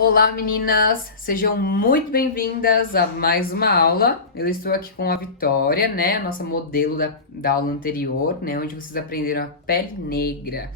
Olá meninas, sejam muito bem-vindas a mais uma aula. Eu estou aqui com a Vitória, né, a nossa modelo da aula anterior, né, onde vocês aprenderam a pele negra.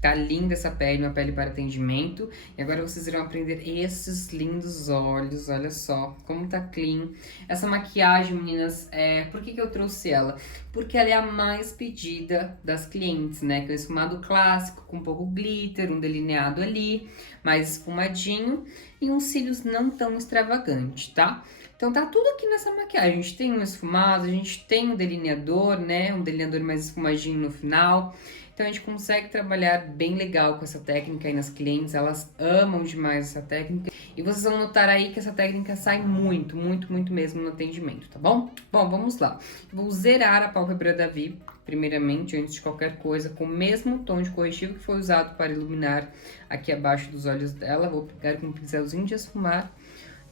Tá linda essa pele, uma pele para atendimento. E agora vocês irão aprender esses lindos olhos, olha só, como tá clean. Essa maquiagem, meninas, por que eu trouxe ela? Porque ela é a mais pedida das clientes, né, que é o esfumado clássico, com um pouco glitter, um delineado ali, mais esfumadinho e uns cílios não tão extravagante, tá? Então tá tudo aqui nessa maquiagem. A gente tem um esfumado, a gente tem um delineador, né? Um delineador mais esfumadinho no final. Então a gente consegue trabalhar bem legal com essa técnica aí nas clientes, elas amam demais essa técnica. E vocês vão notar aí que essa técnica sai muito, muito, muito mesmo no atendimento, tá bom? Bom, vamos lá. Vou zerar a pálpebra da Vi, primeiramente, antes de qualquer coisa, com o mesmo tom de corretivo que foi usado para iluminar aqui abaixo dos olhos dela. Vou pegar com um pincelzinho de esfumar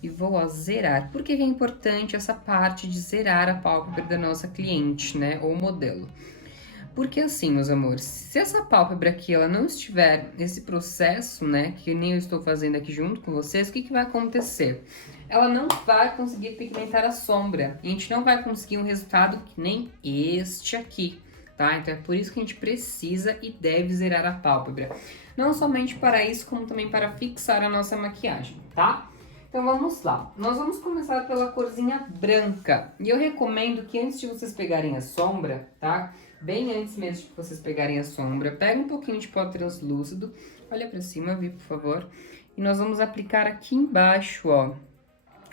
e vou zerar. Por que é importante essa parte de zerar a pálpebra da nossa cliente, né, ou modelo? Porque assim, meus amores, se essa pálpebra aqui, ela não estiver nesse processo, né, que nem eu estou fazendo aqui junto com vocês, o que vai acontecer? Ela não vai conseguir pigmentar a sombra, e a gente não vai conseguir um resultado que nem este aqui, tá? Então é por isso que a gente precisa e deve zerar a pálpebra. Não somente para isso, como também para fixar a nossa maquiagem, tá? Então vamos lá, nós vamos começar pela corzinha branca, e eu recomendo que antes de vocês pegarem a sombra, tá? Bem antes mesmo de vocês pegarem a sombra, pega um pouquinho de pó translúcido, olha pra cima, Vi, por favor. E nós vamos aplicar aqui embaixo, ó,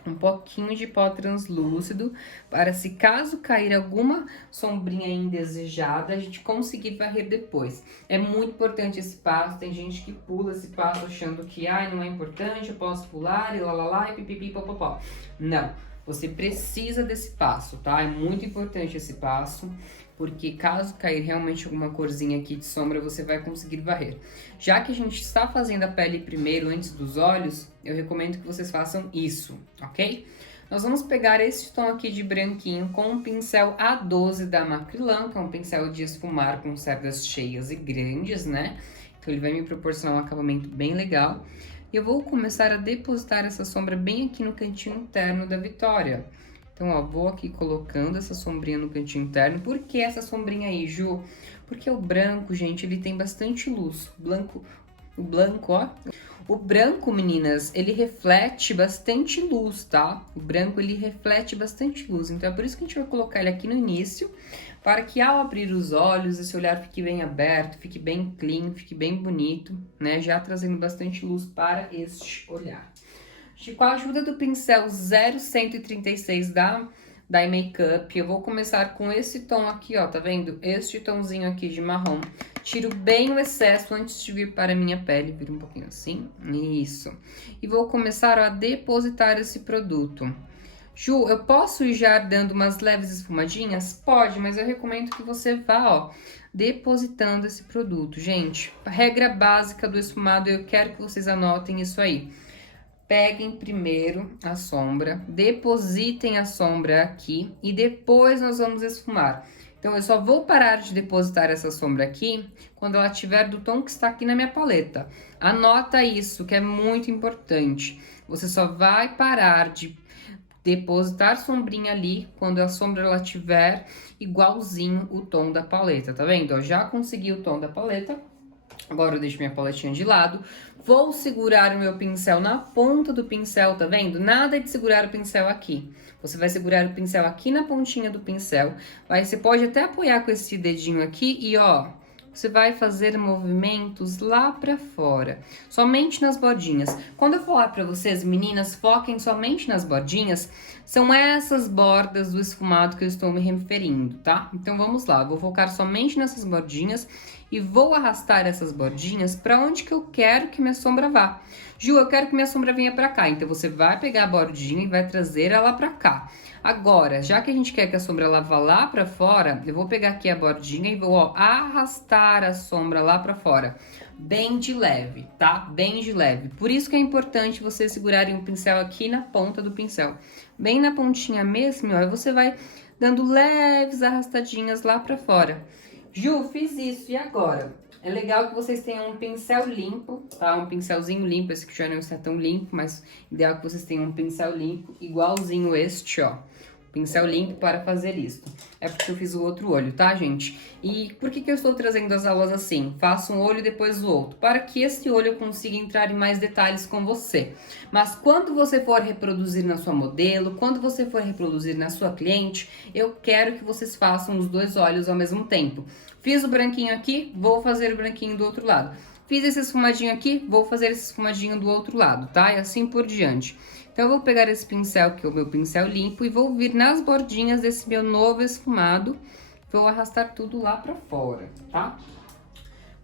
um pouquinho de pó translúcido, para se caso cair alguma sombrinha indesejada, a gente conseguir varrer depois. É muito importante esse passo, tem gente que pula esse passo achando que, ai, não é importante, eu posso pular e lá, e pipipi, popopó. Não, você precisa desse passo, tá? É muito importante esse passo, porque caso cair realmente alguma corzinha aqui de sombra, você vai conseguir varrer. Já que a gente está fazendo a pele primeiro, antes dos olhos, eu recomendo que vocês façam isso, ok? Nós vamos pegar esse tom aqui de branquinho com um pincel A12 da Macrylan, que é um pincel de esfumar com cerdas cheias e grandes, né? Então ele vai me proporcionar um acabamento bem legal. E eu vou começar a depositar essa sombra bem aqui no cantinho interno da Vitória. Então, ó, vou aqui colocando essa sombrinha no cantinho interno. Por que essa sombrinha aí, Ju? Porque o branco, gente, ele tem bastante luz. O branco, ó. O branco, meninas, ele reflete bastante luz, tá? O branco, ele reflete bastante luz. Então, é por isso que a gente vai colocar ele aqui no início, para que ao abrir os olhos, esse olhar fique bem aberto, fique bem clean, fique bem bonito, né? Já trazendo bastante luz para este olhar. Com a ajuda do pincel 0136 da iMakeup, eu vou começar com esse tom aqui, ó, tá vendo? Este tomzinho aqui de marrom. Tiro bem o excesso antes de vir para a minha pele, vira um pouquinho assim, isso. E vou começar, ó, a depositar esse produto. Ju, eu posso ir já dando umas leves esfumadinhas? Pode, mas eu recomendo que você vá, ó, depositando esse produto. Gente, a regra básica do esfumado, eu quero que vocês anotem isso aí. Peguem primeiro a sombra, depositem a sombra aqui e depois nós vamos esfumar. Então, eu só vou parar de depositar essa sombra aqui quando ela estiver do tom que está aqui na minha paleta. Anota isso, que é muito importante. Você só vai parar de depositar sombrinha ali quando a sombra ela tiver igualzinho o tom da paleta, tá vendo? Eu já consegui o tom da paleta. Agora eu deixo minha paletinha de lado, vou segurar o meu pincel na ponta do pincel, tá vendo? Nada de segurar o pincel aqui. Você vai segurar o pincel aqui na pontinha do pincel, você pode até apoiar com esse dedinho aqui e ó, você vai fazer movimentos lá pra fora, somente nas bordinhas. Quando eu falar pra vocês, meninas, foquem somente nas bordinhas, são essas bordas do esfumado que eu estou me referindo, tá? Então vamos lá, eu vou focar somente nessas bordinhas e vou arrastar essas bordinhas para onde que eu quero que minha sombra vá. Ju, eu quero que minha sombra venha para cá, então você vai pegar a bordinha e vai trazer ela para cá. Agora, já que a gente quer que a sombra ela vá lá para fora, eu vou pegar aqui a bordinha e vou, ó, arrastar a sombra lá para fora. Bem de leve, tá? Bem de leve. Por isso que é importante vocês segurarem o pincel aqui na ponta do pincel. Bem na pontinha mesmo, ó, e você vai dando leves arrastadinhas lá para fora. Ju, fiz isso, e agora? É legal que vocês tenham um pincel limpo, tá? Um pincelzinho limpo, esse que já não está tão limpo, mas ideal que vocês tenham um pincel limpo, igualzinho este, ó. Pincel limpo para fazer isso. É porque eu fiz o outro olho, tá, gente? E por que eu estou trazendo as aulas assim? Faço um olho e depois o outro, para que esse olho consiga entrar em mais detalhes com você. Mas quando você for reproduzir na sua modelo, quando você for reproduzir na sua cliente, eu quero que vocês façam os dois olhos ao mesmo tempo. Fiz o branquinho aqui, vou fazer o branquinho do outro lado. Fiz esse esfumadinho aqui, vou fazer esse esfumadinho do outro lado, tá? E assim por diante. Então, eu vou pegar esse pincel, que é o meu pincel limpo, e vou vir nas bordinhas desse meu novo esfumado. Vou arrastar tudo lá pra fora, tá?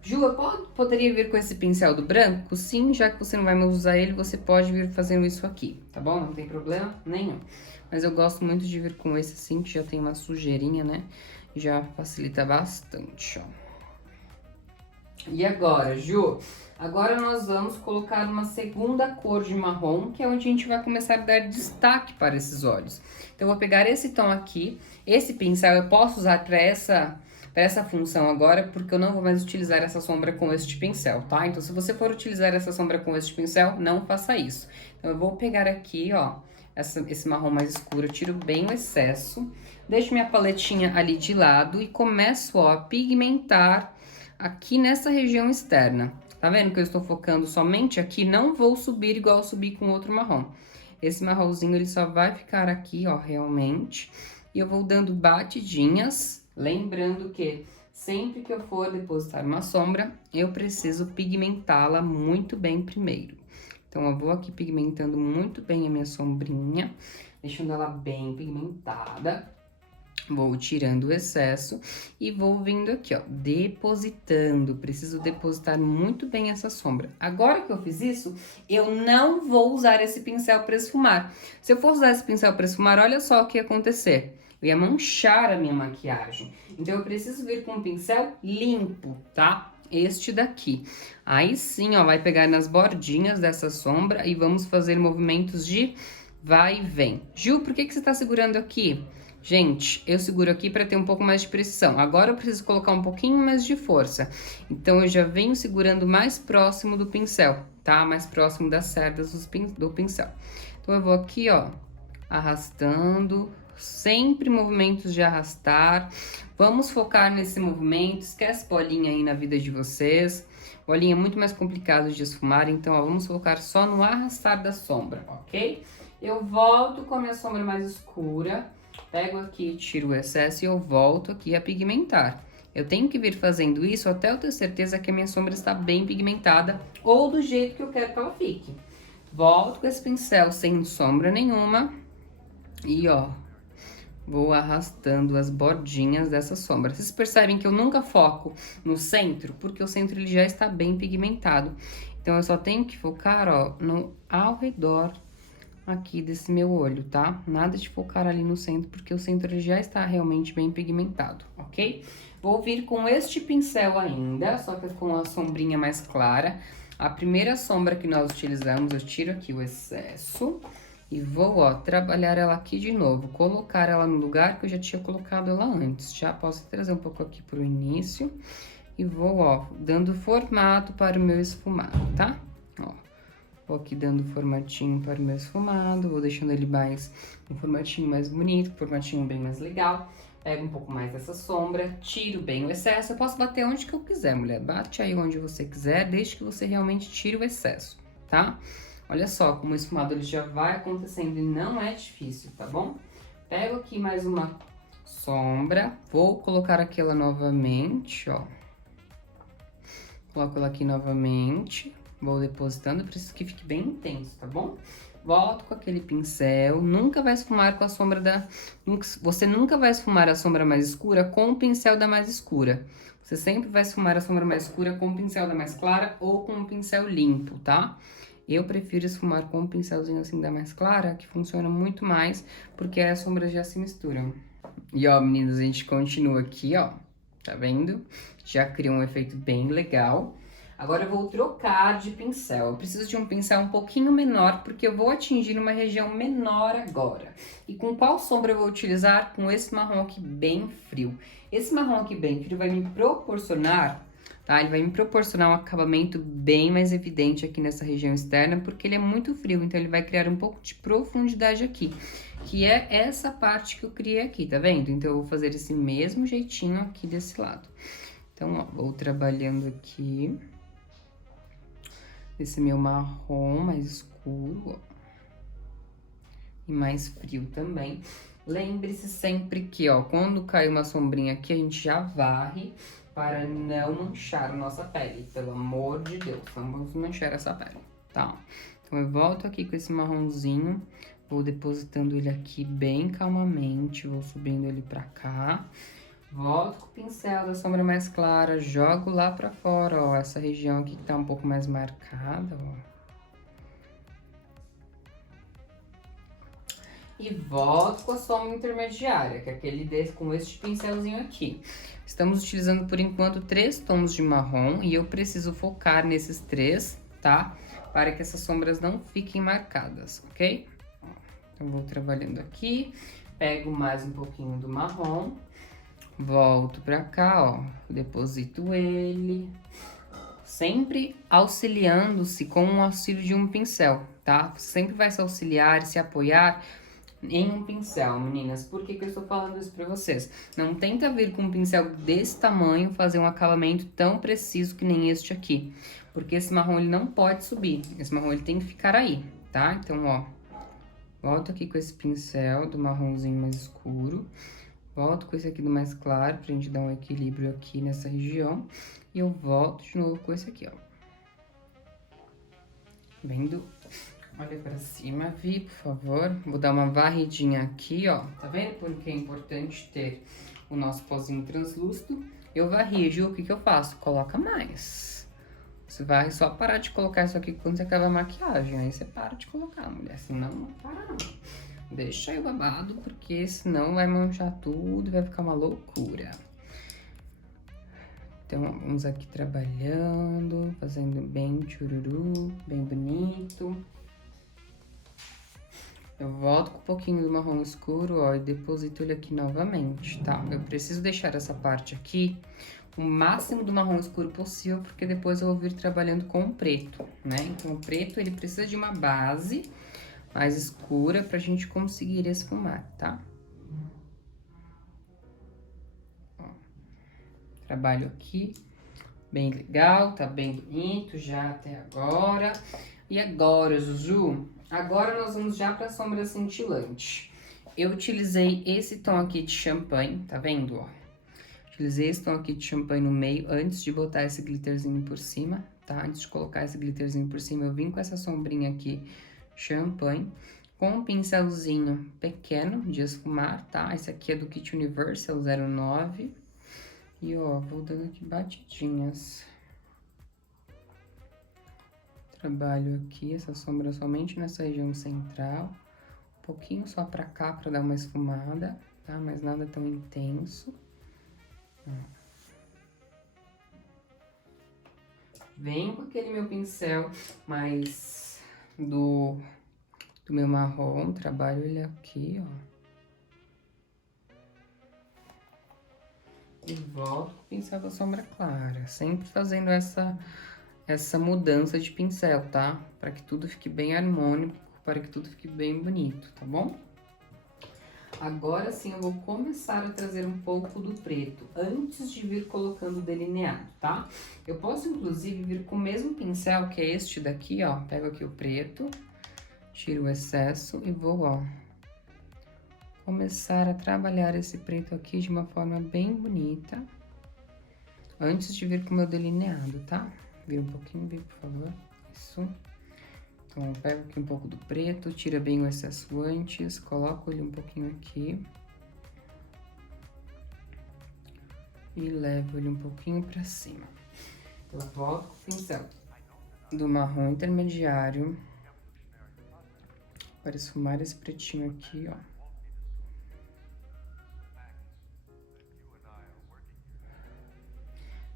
Ju, eu poderia vir com esse pincel do branco? Sim, já que você não vai mais usar ele, você pode vir fazendo isso aqui, tá bom? Não tem problema nenhum. Mas eu gosto muito de vir com esse assim, que já tem uma sujeirinha, né? Já facilita bastante, ó. E agora, Ju? Agora nós vamos colocar uma segunda cor de marrom, que é onde a gente vai começar a dar destaque para esses olhos. Então, eu vou pegar esse tom aqui, esse pincel eu posso usar para essa função agora, porque eu não vou mais utilizar essa sombra com este pincel, tá? Então, se você for utilizar essa sombra com este pincel, não faça isso. Então, eu vou pegar aqui, ó, esse marrom mais escuro, eu tiro bem o excesso, deixo minha paletinha ali de lado e começo, ó, a pigmentar aqui nessa região externa. Tá vendo que eu estou focando somente aqui? Não vou subir igual eu subi com outro marrom. Esse marronzinho, ele só vai ficar aqui, ó, realmente. E eu vou dando batidinhas, lembrando que sempre que eu for depositar uma sombra, eu preciso pigmentá-la muito bem primeiro. Então, eu vou aqui pigmentando muito bem a minha sombrinha, deixando ela bem pigmentada. Vou tirando o excesso e vou vindo aqui, ó, depositando. Preciso depositar muito bem essa sombra. Agora que eu fiz isso, eu não vou usar esse pincel para esfumar. Se eu for usar esse pincel para esfumar, olha só o que ia acontecer. Eu ia manchar a minha maquiagem. Então, eu preciso vir com um pincel limpo, tá? Este daqui. Aí sim, ó, vai pegar nas bordinhas dessa sombra e vamos fazer movimentos de vai e vem. Ju, por que você tá segurando aqui? Gente, eu seguro aqui para ter um pouco mais de precisão. Agora eu preciso colocar um pouquinho mais de força. Então, eu já venho segurando mais próximo do pincel, tá? Mais próximo das cerdas do pincel. Então, eu vou aqui, ó, arrastando, sempre movimentos de arrastar. Vamos focar nesse movimento, esquece bolinha aí na vida de vocês. Bolinha é muito mais complicado de esfumar, então, ó, vamos focar só no arrastar da sombra, ok? Eu volto com a minha sombra mais escura. Pego aqui, tiro o excesso e eu volto aqui a pigmentar. Eu tenho que vir fazendo isso até eu ter certeza que a minha sombra está bem pigmentada ou do jeito que eu quero que ela fique. Volto com esse pincel sem sombra nenhuma e, ó, vou arrastando as bordinhas dessa sombra. Vocês percebem que eu nunca foco no centro, porque o centro ele já está bem pigmentado. Então, eu só tenho que focar, ó, ao redor aqui desse meu olho, tá? Nada de focar ali no centro, porque o centro já está realmente bem pigmentado, ok? Vou vir com este pincel ainda, só que com a sombrinha mais clara. A primeira sombra que nós utilizamos, eu tiro aqui o excesso e vou, ó, trabalhar ela aqui de novo. Colocar ela no lugar que eu já tinha colocado ela antes. Já posso trazer um pouco aqui pro início e vou, ó, dando formato para o meu esfumado, tá? Ó. Vou aqui dando formatinho para o meu esfumado, vou deixando ele mais, um formatinho mais bonito, um formatinho bem mais legal. Pego um pouco mais dessa sombra, tiro bem o excesso. Eu posso bater onde que eu quiser, mulher. Bate aí onde você quiser, desde que você realmente tire o excesso, tá? Olha só como o esfumado ele já vai acontecendo e não é difícil, tá bom? Pego aqui mais uma sombra, vou colocar aqui ela novamente, ó. Coloco ela aqui novamente. Vou depositando, preciso que fique bem intenso, tá bom? Volto com aquele pincel, nunca vai esfumar com a sombra da... Você nunca vai esfumar a sombra mais escura com o pincel da mais escura. Você sempre vai esfumar a sombra mais escura com o pincel da mais clara ou com o pincel limpo, tá? Eu prefiro esfumar com um pincelzinho assim da mais clara, que funciona muito mais, porque aí as sombras já se misturam. E ó, meninas, a gente continua aqui, ó, tá vendo? Já criou um efeito bem legal. Agora eu vou trocar de pincel. Eu preciso de um pincel um pouquinho menor, porque eu vou atingir uma região menor agora. E com qual sombra eu vou utilizar? Com esse marrom aqui bem frio. Esse marrom aqui bem frio vai me proporcionar tá? Ele vai me proporcionar um acabamento bem mais evidente aqui nessa região externa, porque ele é muito frio, então ele vai criar um pouco de profundidade aqui, que é essa parte que eu criei aqui, tá vendo? Então, eu vou fazer esse mesmo jeitinho aqui desse lado. Então, ó, vou trabalhando aqui esse meu marrom mais escuro, ó, e mais frio também. Lembre-se sempre que, ó, quando cai uma sombrinha aqui, a gente já varre para não manchar a nossa pele. Pelo amor de Deus, não vamos manchar essa pele, tá? Então, eu volto aqui com esse marronzinho, vou depositando ele aqui bem calmamente, vou subindo ele pra cá. Volto com o pincel da sombra mais clara, jogo lá pra fora, ó, essa região aqui que tá um pouco mais marcada, ó. E volto com a sombra intermediária, que é aquele com este pincelzinho aqui. Estamos utilizando, por enquanto, 3 tons de marrom e eu preciso focar nesses 3, tá? Para que essas sombras não fiquem marcadas, ok? Então, vou trabalhando aqui, pego mais um pouquinho do marrom, volto pra cá, ó, deposito ele, sempre auxiliando-se com o auxílio de um pincel, tá? Sempre vai se auxiliar e se apoiar em um pincel, meninas. Por que que eu estou falando isso pra vocês? Não tenta vir com um pincel desse tamanho fazer um acabamento tão preciso que nem este aqui, porque esse marrom ele não pode subir, esse marrom ele tem que ficar aí, tá? Então, ó, volto aqui com esse pincel do marronzinho mais escuro, volto com esse aqui do mais claro, pra gente dar um equilíbrio aqui nessa região, e eu volto de novo com esse aqui, ó. Vendo? Olha pra cima, Vi, por favor. Vou dar uma varridinha aqui, ó. Tá vendo porque é importante ter o nosso pozinho translúcido? Eu varri, Ju, o que que eu faço? Coloca mais. Você vai só parar de colocar isso aqui quando você acabar a maquiagem. Aí você para de colocar, mulher. Senão, não para não. Deixa aí o babado, porque senão vai manchar tudo e vai ficar uma loucura. Então, vamos aqui trabalhando, fazendo bem chururu, bem bonito. Eu volto com um pouquinho do marrom escuro, ó, e deposito ele aqui novamente, tá? Eu preciso deixar essa parte aqui o máximo do marrom escuro possível, porque depois eu vou vir trabalhando com o preto, né? Então, o preto, ele precisa de uma base mais escura pra gente conseguir esfumar, tá? Ó, trabalho aqui, bem legal, tá bem bonito já até agora. E agora, Zuzu? Agora nós vamos já pra sombra cintilante. Eu utilizei esse tom aqui de champanhe, tá vendo, ó? Utilizei esse tom aqui de champanhe no meio antes de botar esse glitterzinho por cima, tá? Antes de colocar esse glitterzinho por cima, eu vim com essa sombrinha aqui, champanhe, com um pincelzinho pequeno de esfumar, tá? Esse aqui é do Kit Universal 09. E, ó, vou dando aqui batidinhas. Trabalho aqui essa sombra somente nessa região central. Um pouquinho só pra cá, pra dar uma esfumada, tá? Mas nada tão intenso. Venho com aquele meu pincel mais do meu marrom, trabalho ele aqui, ó. E volto com o pincel da sombra clara, sempre fazendo essa mudança de pincel, tá? Para que tudo fique bem harmônico, para que tudo fique bem bonito, tá bom? Agora sim eu vou começar a trazer um pouco do preto, antes de vir colocando o delineado, tá? Eu posso, inclusive, vir com o mesmo pincel, que é este daqui, ó. Pego aqui o preto, tiro o excesso e vou, ó, começar a trabalhar esse preto aqui de uma forma bem bonita, antes de vir com o meu delineado, tá? Vira um pouquinho, por favor. Isso. Então, eu pego aqui um pouco do preto, tira bem o excesso antes, coloco ele um pouquinho aqui. E levo ele um pouquinho pra cima. Eu volto com o pincel do marrom intermediário para esfumar esse pretinho aqui, ó.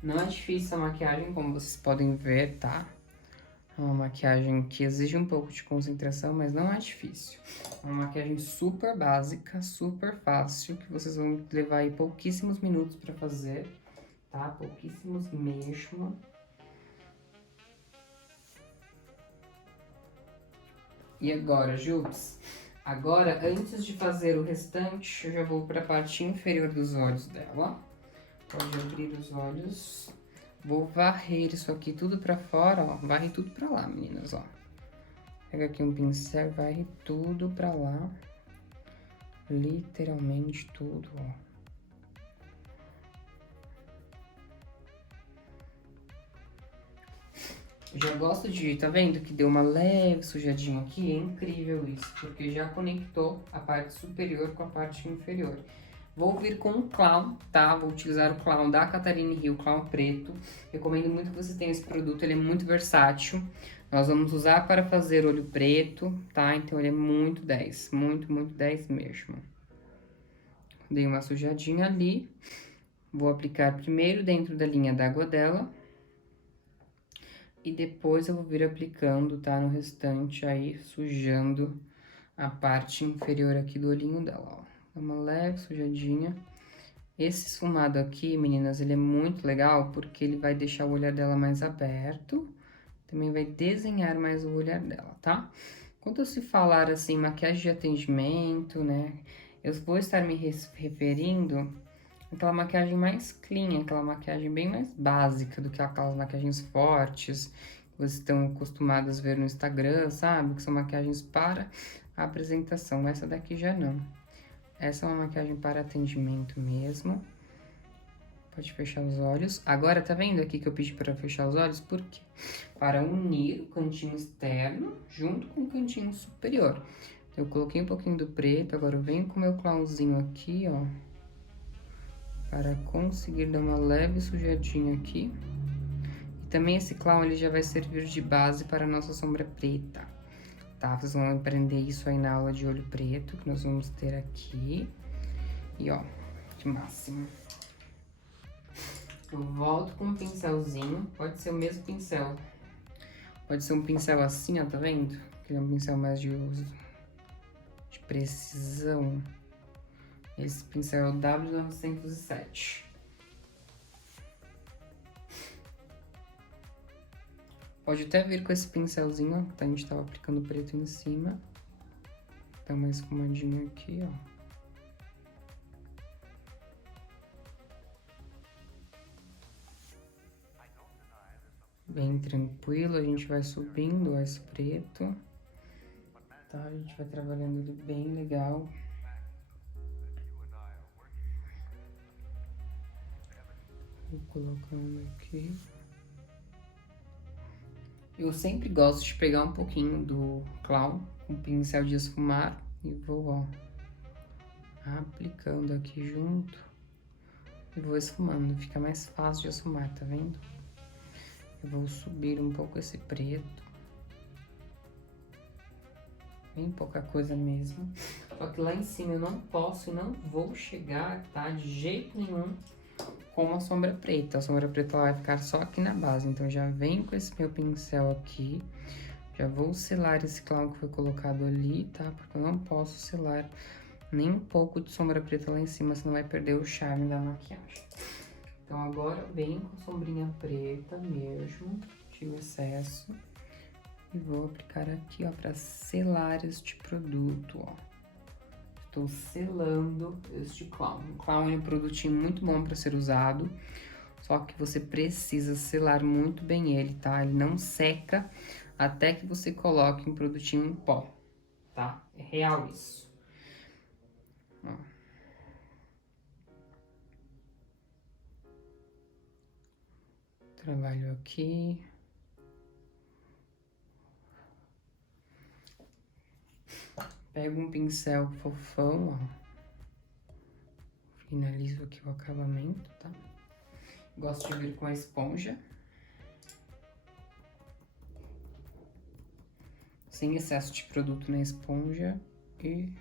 Não é difícil a maquiagem, como vocês podem ver, tá? É uma maquiagem que exige um pouco de concentração, mas não é difícil. É uma maquiagem super básica, super fácil, que vocês vão levar aí pouquíssimos minutos pra fazer, tá? Pouquíssimos mesmo. E agora, Jubes? Agora, antes de fazer o restante, eu já vou para a parte inferior dos olhos dela. Pode abrir os olhos. Vou varrer isso aqui tudo pra fora, ó. Varre tudo pra lá, meninas, ó. Pega aqui um pincel e varre tudo pra lá. Literalmente tudo, ó. Já gosto de, tá vendo que deu uma leve sujadinha aqui? É incrível isso, porque já conectou a parte superior com a parte inferior. Vou vir com um clown, tá? Vou utilizar o clown da Catarine Hill, clown preto. Recomendo muito que você tenha esse produto, ele é muito versátil. Nós vamos usar para fazer olho preto, tá? Então ele é muito 10, muito 10 mesmo. Dei uma sujadinha ali. Vou aplicar primeiro dentro da linha d'água dela. E depois eu vou vir aplicando, tá? No restante aí, sujando a parte inferior aqui do olhinho dela, ó. Dá uma leve sujadinha. Esse esfumado aqui, meninas, ele é muito legal porque ele vai deixar o olhar dela mais aberto. Também vai desenhar mais o olhar dela, tá? Quando eu se falar, assim, maquiagem de atendimento, né? Eu vou estar me referindo àquela maquiagem mais clean, aquela maquiagem bem mais básica do que aquelas maquiagens fortes que vocês estão acostumados a ver no Instagram, sabe? Que são maquiagens para a apresentação. Essa daqui já não. Essa é uma maquiagem para atendimento mesmo. Pode fechar os olhos. Agora, tá vendo aqui que eu pedi para fechar os olhos? Por quê? Para unir o cantinho externo junto com o cantinho superior. Então, eu coloquei um pouquinho do preto, agora eu venho com o meu clownzinho aqui, ó. Para conseguir dar uma leve sujadinha aqui. E também esse clown, ele já vai servir de base para a nossa sombra preta. Tá, vocês vão aprender isso aí na aula de olho preto, que nós vamos ter aqui. E ó, que máximo. Eu volto com um pincelzinho, pode ser o mesmo pincel. Pode ser um pincel assim, ó, tá vendo? Que é um pincel mais de uso, de precisão. Esse pincel é o W907. Pode até vir com esse pincelzinho, ó, tá? A gente tava aplicando preto em cima. Dá uma esfumadinha aqui, ó. Bem tranquilo, a gente vai subindo ó, esse preto. Tá? A gente vai trabalhando ele bem legal. Vou colocando aqui. Eu sempre gosto de pegar um pouquinho do clown com pincel de esfumar e vou, ó, aplicando aqui junto e vou esfumando. Fica mais fácil de esfumar, tá vendo? Eu vou subir um pouco esse preto. Bem pouca coisa mesmo. Só que lá em cima eu não posso e não vou chegar, tá? De jeito nenhum com a sombra preta. A sombra preta ela vai ficar só aqui na base. Então, já venho com esse meu pincel aqui. Já vou selar esse clown que foi colocado ali, tá? Porque eu não posso selar nem um pouco de sombra preta lá em cima, senão vai perder o charme da maquiagem. Então, agora eu venho com sombrinha preta mesmo, tiro o excesso. E vou aplicar aqui, ó, pra selar este produto, ó. Estou selando este clown. O clown é um produtinho muito bom para ser usado, só que você precisa selar muito bem ele, tá? Ele não seca até que você coloque um produtinho em pó, tá? É real isso. Ó. Trabalho aqui. Pego um pincel fofão, ó. Finalizo aqui o acabamento, tá? Gosto de vir com a esponja. Sem excesso de produto na esponja. E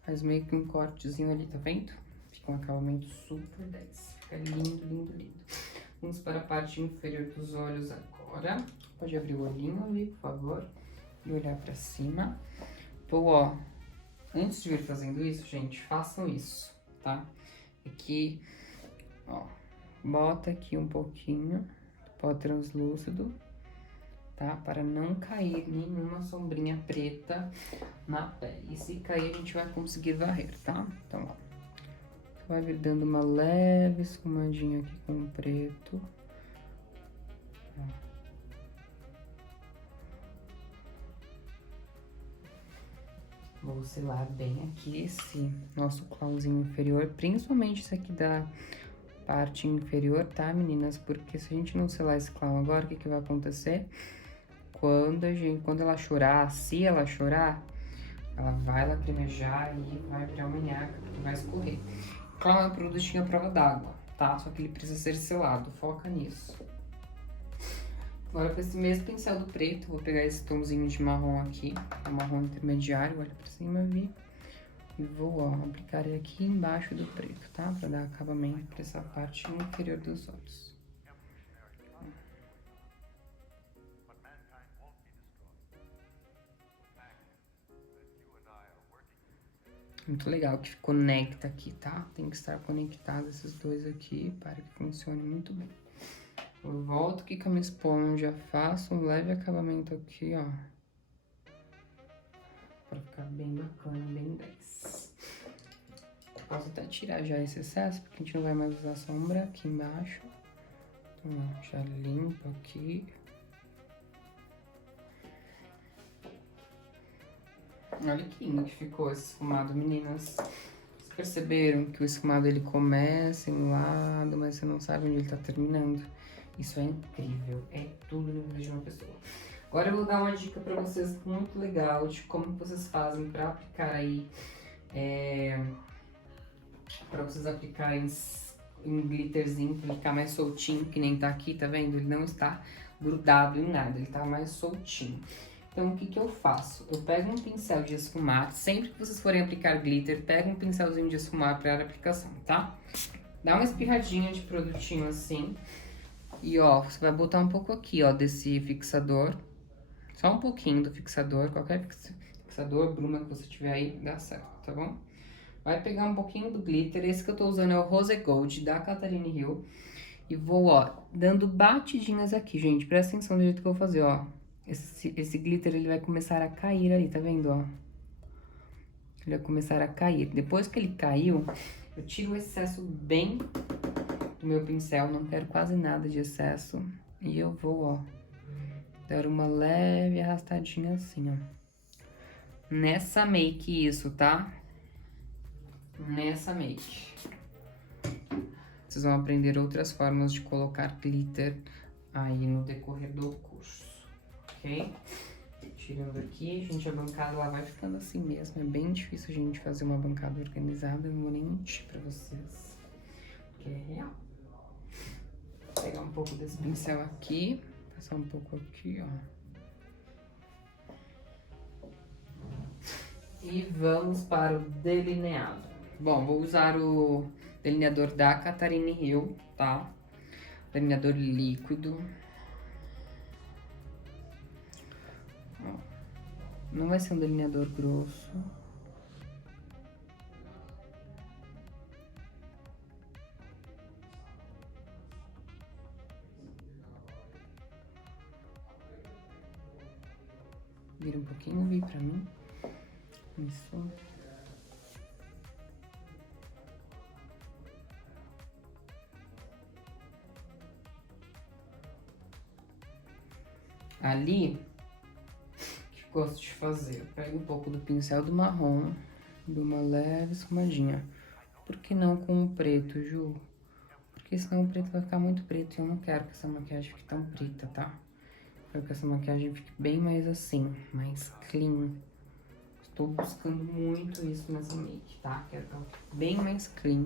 faz meio que um cortezinho ali, tá vendo? Fica um acabamento super 10. Fica lindo, lindo, lindo. Vamos para a parte inferior dos olhos agora. Pode abrir o olhinho ali, por favor. E olhar pra cima. Então, ó, antes de vir fazendo isso, gente, façam isso, tá? É que Ó, bota aqui um pouquinho do pó translúcido, tá? Para não cair nenhuma sombrinha preta na pele. E se cair, a gente vai conseguir varrer, tá? Então, ó, vai vir dando uma leve esfumadinha aqui com o preto. Ó. Vou selar bem aqui esse nosso clauzinho inferior, principalmente esse aqui da parte inferior, tá, meninas? Porque se a gente não selar esse clau agora, o que que vai acontecer? Quando ela chorar, se ela chorar, ela vai lacrimejar e vai virar uma nhaca, porque vai escorrer. Clau é um produtinho à prova d'água, tá? Só que ele precisa ser selado, foca nisso. Agora, com esse mesmo pincel do preto, vou pegar esse tomzinho de marrom aqui, o marrom intermediário, olha pra cima, vi. E vou, ó, aplicar ele aqui embaixo do preto, tá? Pra dar acabamento pra essa parte inferior dos olhos. Muito legal que conecta aqui, tá? Tem que estar conectado esses dois aqui para que funcione muito bem. Eu volto aqui com a minha esponja, faço um leve acabamento aqui, ó. Pra ficar bem bacana, bem 10. Posso até tirar já esse excesso, porque a gente não vai mais usar sombra aqui embaixo. Então, ó, já limpo aqui. Olha que lindo que ficou esse esfumado, meninas. Vocês perceberam que o esfumado ele começa em um lado, mas você não sabe onde ele tá terminando? Isso é incrível, é tudo no vida de uma pessoa. Agora eu vou dar uma dica pra vocês muito legal de como vocês fazem pra aplicar aí, pra vocês aplicarem em glitterzinho, pra ele ficar mais soltinho, que nem tá aqui, tá vendo? Ele não está grudado em nada, ele tá mais soltinho. Então, o que que eu faço? Eu pego um pincel de esfumar, sempre que vocês forem aplicar glitter, pega um pincelzinho de esfumar para a aplicação, tá? Dá uma espirradinha de produtinho assim. E, ó, você vai botar um pouco aqui, ó, desse fixador. Só um pouquinho do fixador, qualquer fixador, bruma que você tiver aí, dá certo, tá bom? Vai pegar um pouquinho do glitter, esse que eu tô usando é o Rose Gold, da Catherine Hill. E vou, ó, dando batidinhas aqui, gente, presta atenção do jeito que eu vou fazer, ó. Esse glitter, ele vai começar a cair aí, tá vendo, ó? Ele vai começar a cair. Depois que ele caiu, eu tiro o excesso bem do meu pincel, não quero quase nada de excesso. E eu vou, ó, dar uma leve arrastadinha assim, ó. Nessa make isso, tá? Nessa make. Vocês vão aprender outras formas de colocar glitter aí no decorrer do curso, ok? Tirando aqui, gente, a bancada ela vai ficando assim mesmo. É bem difícil a gente fazer uma bancada organizada, eu não vou nem mentir pra vocês, porque é real. Vou pegar um pouco desse pincel aqui, passar um pouco aqui, ó. E vamos para o delineado. Bom, vou usar o delineador da Catherine Hill, tá? Delineador líquido. Ó, não vai ser um delineador grosso. Vira um pouquinho, vi pra mim. Isso. Ali, o que eu gosto de fazer? Eu pego um pouco do pincel do marrom, dou uma leve esfumadinha. Por que não com o preto, Ju? Porque senão o preto vai ficar muito preto e eu não quero que essa maquiagem fique tão preta, tá? Quero que essa maquiagem fique bem mais assim, mais clean. Estou buscando muito isso nessa make, tá? Quero que ela fique bem mais clean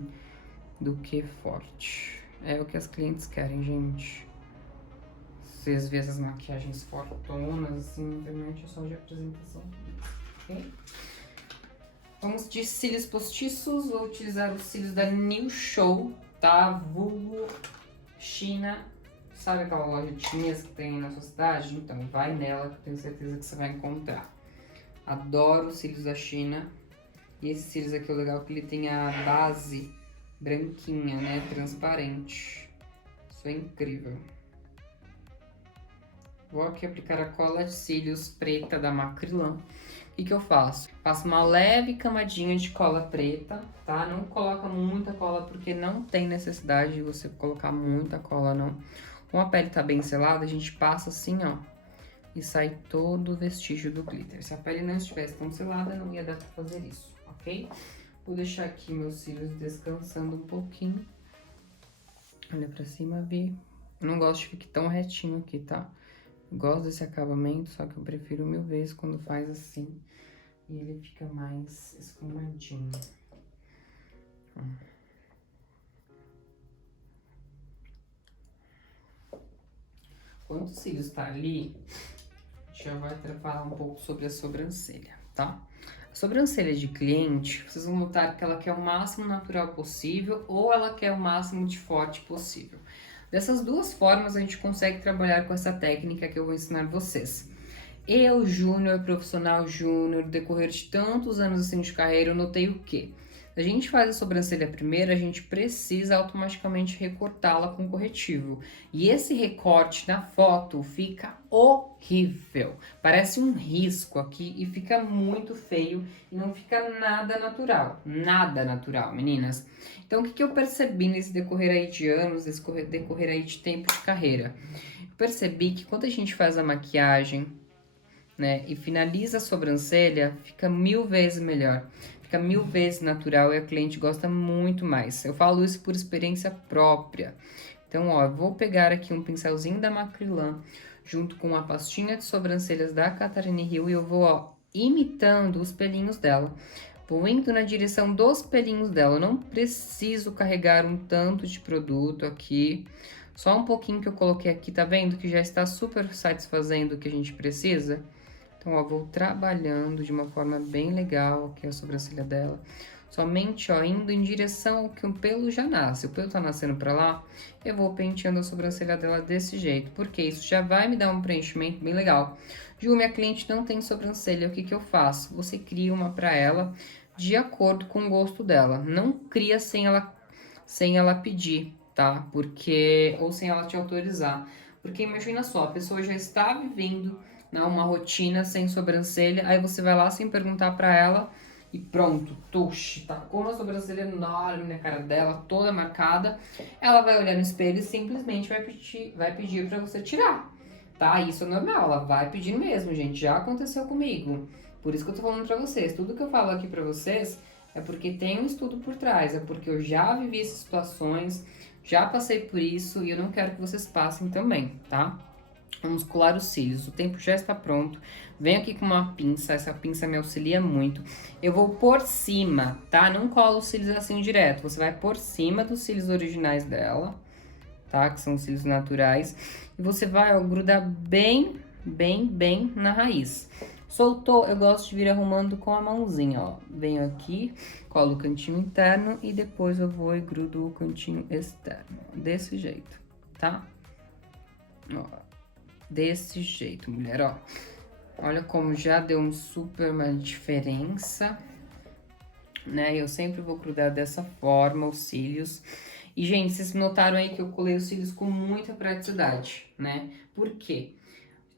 do que forte. É o que as clientes querem, gente. Vocês vêem essas maquiagens fortonas, assim, na internet é só de apresentação, ok? Vamos de cílios postiços, vou utilizar os cílios da New Show, tá? Vulgo China. Sabe aquela loja de chinês que tem aí na sua cidade? Então, vai nela que eu tenho certeza que você vai encontrar. Adoro os cílios da China. E esse cílios aqui é o legal que ele tem a base branquinha, né? Transparente. Isso é incrível. Vou aqui aplicar a cola de cílios preta da Macrylan. O que eu faço? Faço uma leve camadinha de cola preta, tá? Não coloca muita cola, porque não tem necessidade de você colocar muita cola, não. Como a pele tá bem selada, a gente passa assim, ó, e sai todo o vestígio do glitter. Se a pele não estivesse tão selada, não ia dar pra fazer isso, ok? Vou deixar aqui meus cílios descansando um pouquinho. Olha pra cima, Vi. Eu não gosto de ficar tão retinho aqui, tá? Eu gosto desse acabamento, só que eu prefiro 1000 vezes quando faz assim. E ele fica mais esfumadinho. Quando o cílios tá ali, a gente já vai falar um pouco sobre a sobrancelha, tá? A sobrancelha de cliente, vocês vão notar que ela quer o máximo natural possível ou ela quer o máximo de forte possível. Dessas duas formas, a gente consegue trabalhar com essa técnica que eu vou ensinar vocês. Eu, júnior, profissional júnior, decorrer de tantos anos assim de carreira, eu notei o quê? Se a gente faz a sobrancelha primeiro, a gente precisa automaticamente recortá-la com corretivo. E esse recorte na foto fica horrível. Parece um risco aqui e fica muito feio e não fica nada natural. Nada natural, meninas. Então, o que eu percebi nesse decorrer aí de anos, nesse decorrer aí de tempo de carreira? Eu percebi que quando a gente faz a maquiagem, né, e finaliza a sobrancelha, fica 1000 vezes melhor. Fica 1000 vezes natural e a cliente gosta muito mais. Eu falo isso por experiência própria. Então, ó, eu vou pegar aqui um pincelzinho da Macrylan, junto com a pastinha de sobrancelhas da Catarina Hill e eu vou, ó, imitando os pelinhos dela. Vou indo na direção dos pelinhos dela. Eu não preciso carregar um tanto de produto aqui. Só um pouquinho que eu coloquei aqui, tá vendo? Que já está super satisfazendo o que a gente precisa. Então, ó, vou trabalhando de uma forma bem legal aqui a sobrancelha dela. Somente, ó, indo em direção ao que o pelo já nasce. O pelo tá nascendo pra lá, eu vou penteando a sobrancelha dela desse jeito. Porque isso já vai me dar um preenchimento bem legal. Ju, minha cliente não tem sobrancelha, o que que eu faço? Você cria uma pra ela de acordo com o gosto dela. Não cria sem ela pedir, tá? Porque, ou sem ela te autorizar. Porque imagina só, a pessoa já está vivendo uma rotina sem sobrancelha, aí você vai lá sem perguntar pra ela e pronto, tuxi, tá com uma sobrancelha enorme na cara dela, toda marcada, ela vai olhar no espelho e simplesmente vai pedir pra você tirar, tá? Isso é normal, ela vai pedir mesmo, gente, já aconteceu comigo, por isso que eu tô falando pra vocês, tudo que eu falo aqui pra vocês é porque tem um estudo por trás, é porque eu já vivi essas situações, já passei por isso e eu não quero que vocês passem também, tá? Vamos colar os cílios, o tempo já está pronto. Venho aqui com uma pinça, essa pinça me auxilia muito. Eu vou por cima, tá? Não cola os cílios assim direto, você vai por cima dos cílios originais dela, tá? Que são os cílios naturais. E você vai, ó, grudar bem na raiz. Soltou, eu gosto de vir arrumando com a mãozinha, ó. Venho aqui, colo o cantinho interno e depois eu vou e grudo o cantinho externo. Desse jeito, tá? Ó. Desse jeito, mulher, ó. Olha como já deu uma diferença, né? Eu sempre vou grudar dessa forma os cílios. E, gente, vocês notaram aí que eu colei os cílios com muita praticidade, né? Por quê?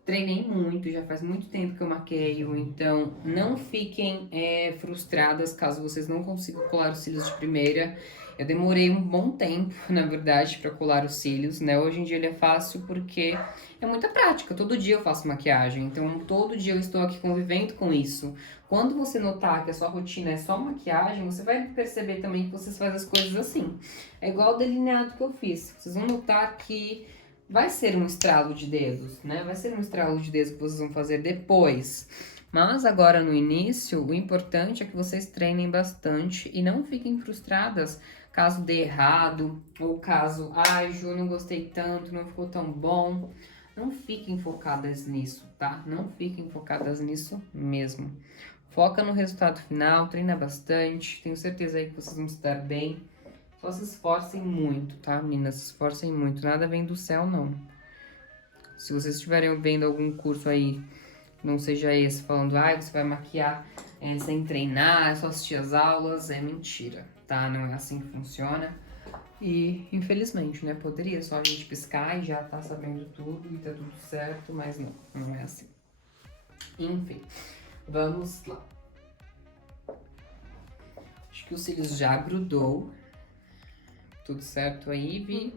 Treinei muito, já faz muito tempo que eu maqueio, então não fiquem frustradas caso vocês não consigam colar os cílios de primeira. Eu demorei um bom tempo, na verdade, para colar os cílios, né? Hoje em dia ele é fácil porque é muita prática. Todo dia eu faço maquiagem, então todo dia eu estou aqui convivendo com isso. Quando você notar que a sua rotina é só maquiagem, você vai perceber também que vocês fazem as coisas assim. É igual o delineado que eu fiz. Vocês vão notar que vai ser um estralo de dedos, né? Vai ser um estralo de dedos que vocês vão fazer depois. Mas agora no início, o importante é que vocês treinem bastante e não fiquem frustradas caso dê errado ou caso, ai, Ju, não gostei tanto, não ficou tão bom. Não fiquem focadas nisso, tá? Não fiquem focadas nisso mesmo. Foca no resultado final, treina bastante, tenho certeza aí que vocês vão se dar bem. Só se esforcem muito, tá, meninas? Se esforcem muito. Nada vem do céu, não. Se vocês estiverem vendo algum curso aí, não seja esse, falando, ai, você vai maquiar sem treinar, é só assistir as aulas, é mentira, tá? Não é assim que funciona. E, infelizmente, né? Poderia só a gente piscar e já tá sabendo tudo e tá tudo certo, mas não é assim. Enfim, vamos lá. Acho que os cílios já grudou. Tudo certo aí, Vi?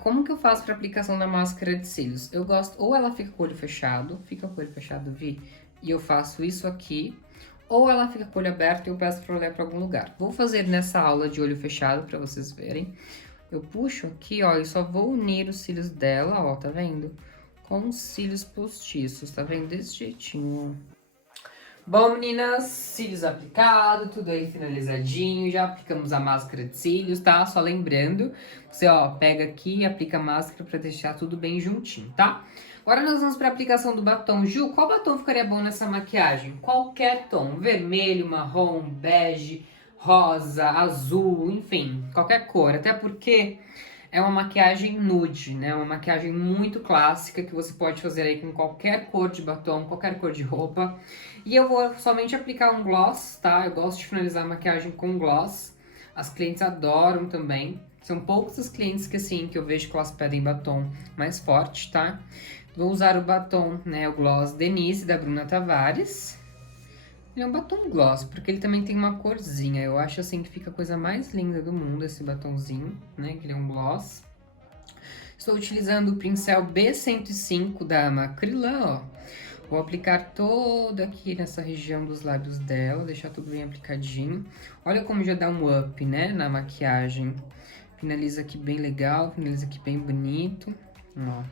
Como que eu faço pra aplicação da máscara de cílios? Eu gosto, ou ela fica com o olho fechado, fica com o olho fechado, Vi, e eu faço isso aqui, ou ela fica com o olho aberto e eu peço pra olhar pra algum lugar. Vou fazer nessa aula de olho fechado pra vocês verem. Eu puxo aqui, ó, e só vou unir os cílios dela, ó, tá vendo? Com os cílios postiços, tá vendo? Desse jeitinho, ó. Bom, meninas, cílios aplicados, tudo aí finalizadinho, já aplicamos a máscara de cílios, tá? Só lembrando, você, ó, pega aqui e aplica a máscara pra deixar tudo bem juntinho, tá? Agora nós vamos pra aplicação do batom. Ju, qual batom ficaria bom nessa maquiagem? Qualquer tom, vermelho, marrom, bege, rosa, azul, enfim, qualquer cor, até porque é uma maquiagem nude, né? Uma maquiagem muito clássica que você pode fazer aí com qualquer cor de batom, qualquer cor de roupa. E eu vou somente aplicar um gloss, tá? Eu gosto de finalizar a maquiagem com gloss. As clientes adoram também. São poucos os clientes que, assim, que eu vejo que elas pedem batom mais forte, tá? Vou usar o batom, né? O gloss Denise, da Bruna Tavares. Ele é um batom gloss, porque ele também tem uma corzinha. Eu acho, assim, que fica a coisa mais linda do mundo, esse batomzinho, né? Que ele é um gloss. Estou utilizando o pincel B105 da Macrylan, ó. Vou aplicar todo aqui nessa região dos lábios dela, deixar tudo bem aplicadinho. Olha como já dá um up, né, na maquiagem. Finaliza aqui bem legal, finaliza aqui bem bonito, ó.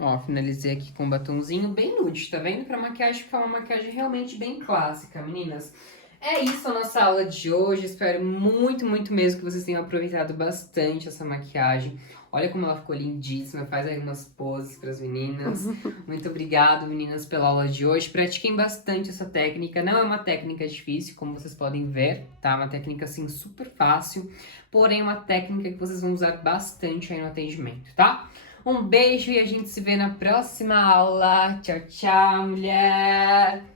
Ó, finalizei aqui com um batonzinho bem nude, tá vendo? Pra maquiagem ficar uma maquiagem realmente bem clássica, meninas. É isso a nossa aula de hoje. Espero muito, muito mesmo que vocês tenham aproveitado bastante essa maquiagem. Olha como ela ficou lindíssima. Faz aí umas poses para as meninas. Muito obrigada, meninas, pela aula de hoje. Pratiquem bastante essa técnica. Não é uma técnica difícil, como vocês podem ver, tá? Uma técnica, assim, super fácil. Porém, uma técnica que vocês vão usar bastante aí no atendimento, tá? Um beijo e a gente se vê na próxima aula. Tchau, tchau, mulher!